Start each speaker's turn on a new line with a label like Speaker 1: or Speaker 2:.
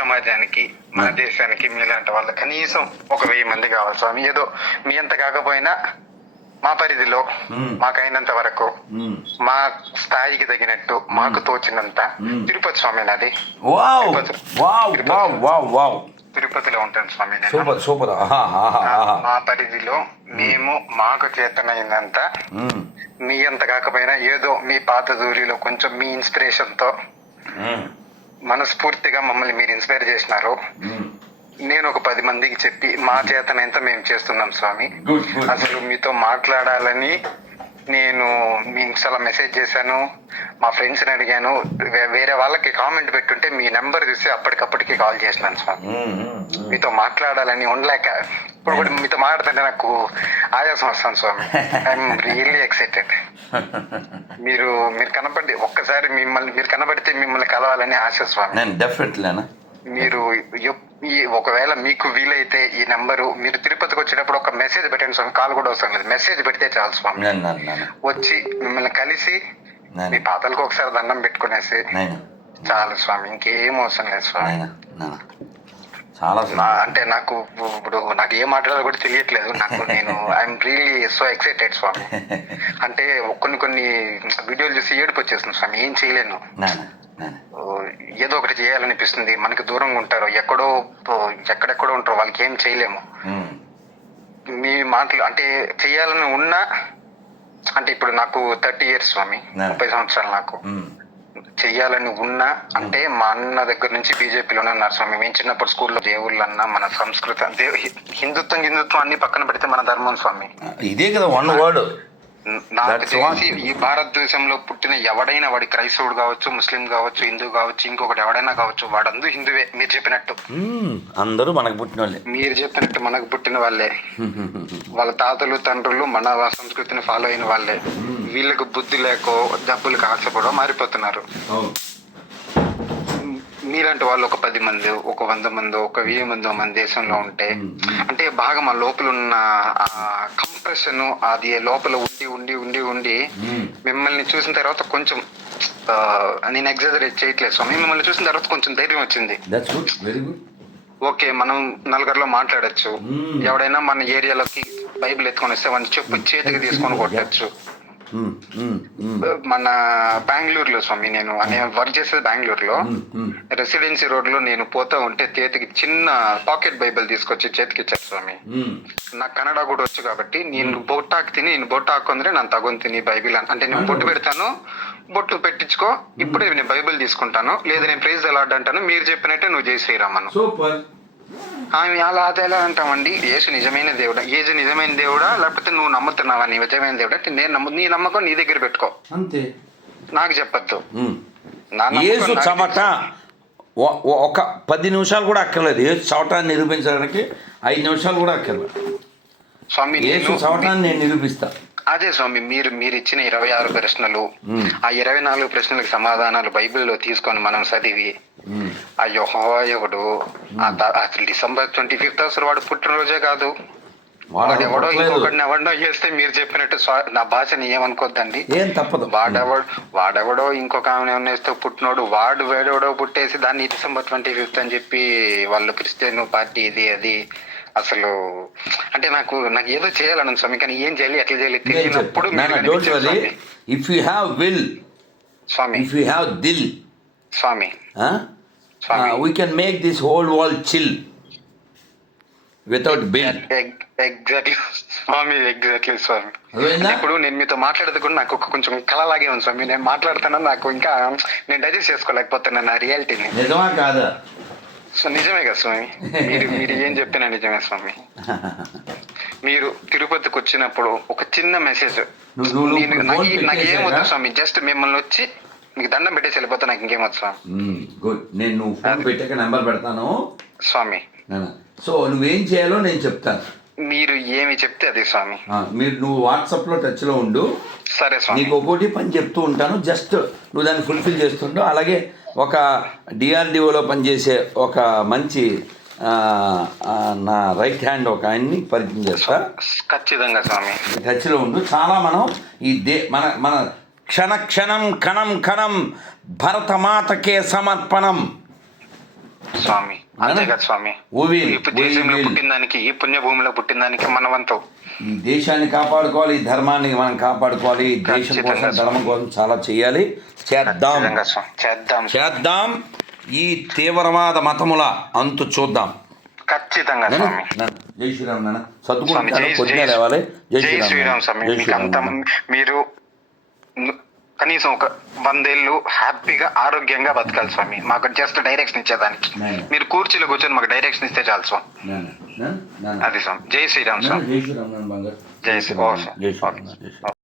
Speaker 1: సమాజానికి మన దేశానికి మీలాంటి వాళ్ళ కనీసం ఒక వెయ్యి మంది కావాలి స్వామి ఏదో మీ అంత కాకపోయినా మా పరిధిలో. మాకైనంత వరకు. మా స్థాయికి తగినట్టు మాకు తోచినంత. తిరుపతి స్వామి నాది
Speaker 2: wow
Speaker 1: Tirupati.
Speaker 2: Wow wow wow wow
Speaker 1: తిరుపతిలో ఉంటాను స్వామి
Speaker 2: సూపర్ సూపర్
Speaker 1: మా పరిధిలో మేము మాకు చేతనైనంత. మీ అంత కాకపోయినా ఏదో మీ పాత దూరిలో కొంచెం మీ
Speaker 2: ఇన్స్పిరేషన్తో.
Speaker 1: మనస్ఫూర్తిగా మమ్మల్ని మీరు ఇన్స్పైర్ చేసినారు.
Speaker 2: మ్మ్.
Speaker 1: నేను ఒక పది మందికి చెప్పి మా చేతనైంత మేము చేస్తున్నాం స్వామి. అసలు మీతో మాట్లాడాలని నేను మీ ఇన్స్టాలో మెసేజ్ చేశాను. మా ఫ్రెండ్స్ని అడిగాను. వేరే వాళ్ళకి కామెంట్ పెట్టుంటే మీ నెంబర్ చూసి అప్పటికప్పటికి కాల్ చేసినాను స్వామి.
Speaker 2: మ్మ్. మ్మ్.
Speaker 1: మీతో మాట్లాడాలని ఉండలేక ఇప్పుడు కూడా మీతో మాట్లాడుతుంటే నాకు ఆయాసం వస్తాను స్వామి. ఐఎమ్ రియల్లీ ఎక్సైటెడ్ మీరు మీరు కనపడి ఒక్కసారి మిమ్మల్ని మీరు కనబడితే మిమ్మల్ని కలవాలని ఆశ స్వామి.
Speaker 2: నేను డెఫినెట్లీనా
Speaker 1: మీరు ఈ ఒకవేళ మీకు వీలైతే ఈ నెంబరు మీరు తిరుపతికి వచ్చేటప్పుడు ఒక మెసేజ్ పెట్టండి స్వామి. కాల్ కూడా అవసరం లేదు. మెసేజ్ పెడితే చాలు స్వామి. వచ్చి మిమ్మల్ని కలిసి మీ పాతలకు ఒకసారి దండం పెట్టుకునేసి చాలు స్వామి. ఇంకేం అవసరం లేదు స్వామి.
Speaker 2: చాలా
Speaker 1: అంటే నాకు ఇప్పుడు నాకు ఏం మాట్లాడాలో కూడా తెలియట్లేదు. నాకు నేను ఐఎమ్ రియలీ సో ఎక్సైటెడ్ స్వామి. అంటే కొన్ని కొన్ని వీడియోలు చూసి ఏడుపు వచ్చేస్తుంది స్వామి. ఏం చేయలేను. ఏదో ఒకటి చేయాలనిపిస్తుంది. మనకి దూరంగా ఉంటారు. ఎక్కడో ఎక్కడెక్కడో ఉంటారు. వాళ్ళకి ఏం చేయలేము. మీ మాటలు అంటే చేయాలని ఉన్నా అంటే ఇప్పుడు నాకు థర్టీ ఇయర్స్ స్వామి. ముప్పై సంవత్సరాలు నాకు.
Speaker 2: చేయాలని
Speaker 1: చెయ్యాలని ఉన్నా అంటే మా అన్న దగ్గర నుంచి బీజేపీలోనే ఉన్నారు. స్వామి మేము చిన్నప్పుడు స్కూల్లో దేవుళ్ళు అన్న మన సంస్కృతం హిందుత్వం హిందుత్వం అన్ని పక్కన పెడితే మన ధర్మం స్వామి.
Speaker 2: ఇదే కదా వన్ వర్డ్.
Speaker 1: నాకు తెలిసి ఈ భారతదేశంలో పుట్టిన ఎవడైనా వాడి క్రైస్తవుడు కావచ్చు ముస్లిం కావచ్చు హిందూ కావచ్చు ఇంకొకటి ఎవడైనా కావచ్చు వాడందు హిందువే మీరు చెప్పినట్టు.
Speaker 2: అందరూ మనకు పుట్టిన వాళ్ళే
Speaker 1: మీరు చెప్పినట్టు మనకు పుట్టిన వాళ్ళే. వాళ్ళ తాతలు తండ్రులు మన సంస్కృతిని ఫాలో అయిన వాళ్ళే. వీళ్ళకి బుద్ధి లేకో డబ్బులకు ఆశపడో మారిపోతున్నారు. మీలాంటి వాళ్ళు ఒక పది మంది ఒక వంద మంది ఒక వెయ్యి మంది మన దేశంలో ఉంటే అంటే బాగా మా లోపల ఉన్న ఆ కంప్రెషన్ అది లోపల ఉండి ఉండి ఉండి ఉండి
Speaker 2: మ్మ్.
Speaker 1: మిమ్మల్ని చూసిన తర్వాత కొంచెం నేను ఎగ్జాజరేట్ చేయట్లేదు స్వామి మిమ్మల్ని చూసిన తర్వాత కొంచెం ధైర్యం వచ్చింది. ఓకే మనం నలుగురిలో మాట్లాడొచ్చు. ఎవడైనా మన ఏరియాలోకి బైబిల్ ఎత్తుకొని వస్తే వాడిని చెప్పు చేతికి తీసుకొని కొట్టచ్చు. మన బెంగళూరులో స్వామి నేను అనే వర్క్ చేసేది బెంగళూరులో. రెసిడెన్సీ రోడ్లో నేను పోతా ఉంటే చేతికి చిన్న పాకెట్ బైబిల్ తీసుకొచ్చి చేతికి ఇచ్చారు స్వామి. నాకు కన్నడ కూడా వచ్చు కాబట్టి నేను బొట్టాకు తిని నేను బొట్టాకు అందరే నన్ను తగుని తిని బైబిల్ అంటే నేను బొట్టు పెడతాను బొట్టు పెట్టించుకో ఇప్పుడే నేను బైబిల్ తీసుకుంటాను. లేదా నేను ప్రైజ్ ఎలా అంటాను మీరు చెప్పినట్టే నువ్వు జై ఆమె అలా అది ఎలా అంటామండి. యేసు నిజమైన దేవుడా? యేసు నిజమైన దేవుడా? లేకపోతే నువ్వు నమ్ముతున్నావా? నీ నిజమైన దేవుడా? అంటే నేను నమ్ము నీ నమ్మకం నీ దగ్గర పెట్టుకో.
Speaker 2: అంతే.
Speaker 1: నాకు చెప్పొద్దు.
Speaker 2: మ్మ్.
Speaker 1: నా నమ్మకం
Speaker 2: యేసు
Speaker 1: నాకు
Speaker 2: చమట ఒ- ఒ- ఒక పది నిమిషాలు కూడా అక్కర్లేదు. యేసు చవటాన్ని నిరూపించడానికి ఐదు నిమిషాలు కూడా అక్కర్లేదు.
Speaker 1: స్వామి
Speaker 2: యేసు
Speaker 1: నేను
Speaker 2: చవటాన్ని నేను నిరూపిస్తా.
Speaker 1: అదే స్వామి మీరు మీరు ఇచ్చిన ఇరవై ఆరు ప్రశ్నలు. ఆ ఇరవై నాలుగు ప్రశ్నలకు సమాధానాలు బైబిల్లో తీసుకొని మనం చదివి. ఆ త- అసలు డిసెంబర్ ట్వంటీ ఫిఫ్త్ అసలు వాడు పుట్టినరోజే కాదు.
Speaker 2: వాడు
Speaker 1: వాడు ఎవడో
Speaker 2: పుట్టలేదు.
Speaker 1: ఇంకొకటిని ఎవడో చేస్తే మీరు చెప్పినట్టు నా భాషని ఏమనుకోద్దండి
Speaker 2: ఏం తప్పదు.
Speaker 1: వాడెవడు వాడెవడో ఇంకొక ఆమె ఏమన్నా వేస్తే పుట్టినోడు వాడు వేడెవడో పుట్టేసి దాన్ని డిసెంబర్ ట్వంటీ ఫిఫ్త్ అని చెప్పి వాళ్ళు క్రిస్టియన్ పార్టీ ఇది అది అసలు అంటే నాకు నాకు ఏదో చేయాలని స్వామి కానీ ఏం చేయాలి ఎట్లా చేయాలి తెలియనప్పుడు.
Speaker 2: ఇఫ్ యూ హ్యావ్ విల్
Speaker 1: స్వామి.
Speaker 2: ఇఫ్ యూ హ్యావ్ దిల్
Speaker 1: స్వామి.
Speaker 2: We can make this whole world chill without bill
Speaker 1: exactly Swamy exactly స్వామి? ఇప్పుడు నేను మీతో మాట్లాడేది కూడా నాకు కొంచెం కలలాగే ఉంది స్వామి నేను మాట్లాడుతాను నాకు ఇంకా నేను డైజెస్ట్ చేసుకోలేకపోతున్నాను నా రియాలిటీని
Speaker 2: నిజమా కాదా?
Speaker 1: సో నిజమే కదా స్వామి మీరు మీరు ఏం చెప్పినా నిజమే స్వామి మీరు తిరుపతికి వచ్చినప్పుడు ఒక చిన్న మెసేజ్ నాకు
Speaker 2: ఫోన్
Speaker 1: నాకు ఏం వద్దు
Speaker 2: పెట్టేశాక?
Speaker 1: స్వామి జస్ట్ మిమ్మల్ని వచ్చి మీకు దండం పెట్టేసి వెళ్ళిపోతే నాకు ఇంకేం స్వామి.
Speaker 2: గుడ్ నేను నువ్వు ఫోన్ పెట్టాక నెంబర్ పెడతాను.
Speaker 1: స్వామి.
Speaker 2: సో నువ్వేం చేయాలో నేను చెప్తాను.
Speaker 1: మీరు ఏమి చెప్తే అది స్వామి.
Speaker 2: మీరు నువ్వు వాట్సాప్లో టచ్లో ఉండు.
Speaker 1: సరే స్వామి.
Speaker 2: నీకు ఒక్కోటి పని చెప్తూ ఉంటాను. జస్ట్ నువ్వు దాన్ని ఫుల్ఫిల్ చేస్తుంటావు అలాగే ఒక డిఆర్డిఓలో పనిచేసే ఒక మంచి నా రైట్ హ్యాండ్ ఒక ఆయన్ని పరిచయం చేస్తా.
Speaker 1: ఖచ్చితంగా స్వామి.
Speaker 2: టచ్లో ఉండు. చాలా మనం ఈ దే మన మన క్షణ క్షణం కణం కణం భరతమాతకే సమర్పణం.
Speaker 1: స్వామి అంతే కదా స్వామి. ఇప్పుడు దేశంలో
Speaker 2: ఊవిల్.
Speaker 1: పుట్టిన దానికి ఈ పుణ్యభూమిలో పుట్టిన దానికి మనవంతం.
Speaker 2: ఈ దేశాన్ని కాపాడుకోవాలి ఈ ధర్మాన్ని మనం కాపాడుకోవాలి దేశం కోసం. ధర్మం కోసం చాలా చేయాలి. చేద్దాం.
Speaker 1: చేద్దాం.
Speaker 2: చేద్దాం. ఈ తీవ్రవాద మతముల అంతు చూద్దాం.
Speaker 1: ఖచ్చితంగా
Speaker 2: జై శ్రీరామ్ నాన్న. చదువుకుంటాను
Speaker 1: జై
Speaker 2: లేవాలి.
Speaker 1: శ్రీరామ్ స్వామి. మీరు కనీసం ఒక వందేళ్ళు హ్యాపీగా ఆరోగ్యంగా బతకాలి స్వామి. మాకు జస్ట్ డైరెక్షన్ ఇచ్చేదానికి. మీరు కూర్చీలో కూర్చొని మాకు డైరెక్షన్ ఇస్తే చాలు స్వామి. అది స్వామి. జై శ్రీరామ్ స్వామి.
Speaker 2: జై శ్రీరామ్ జై శ్రీరామ్.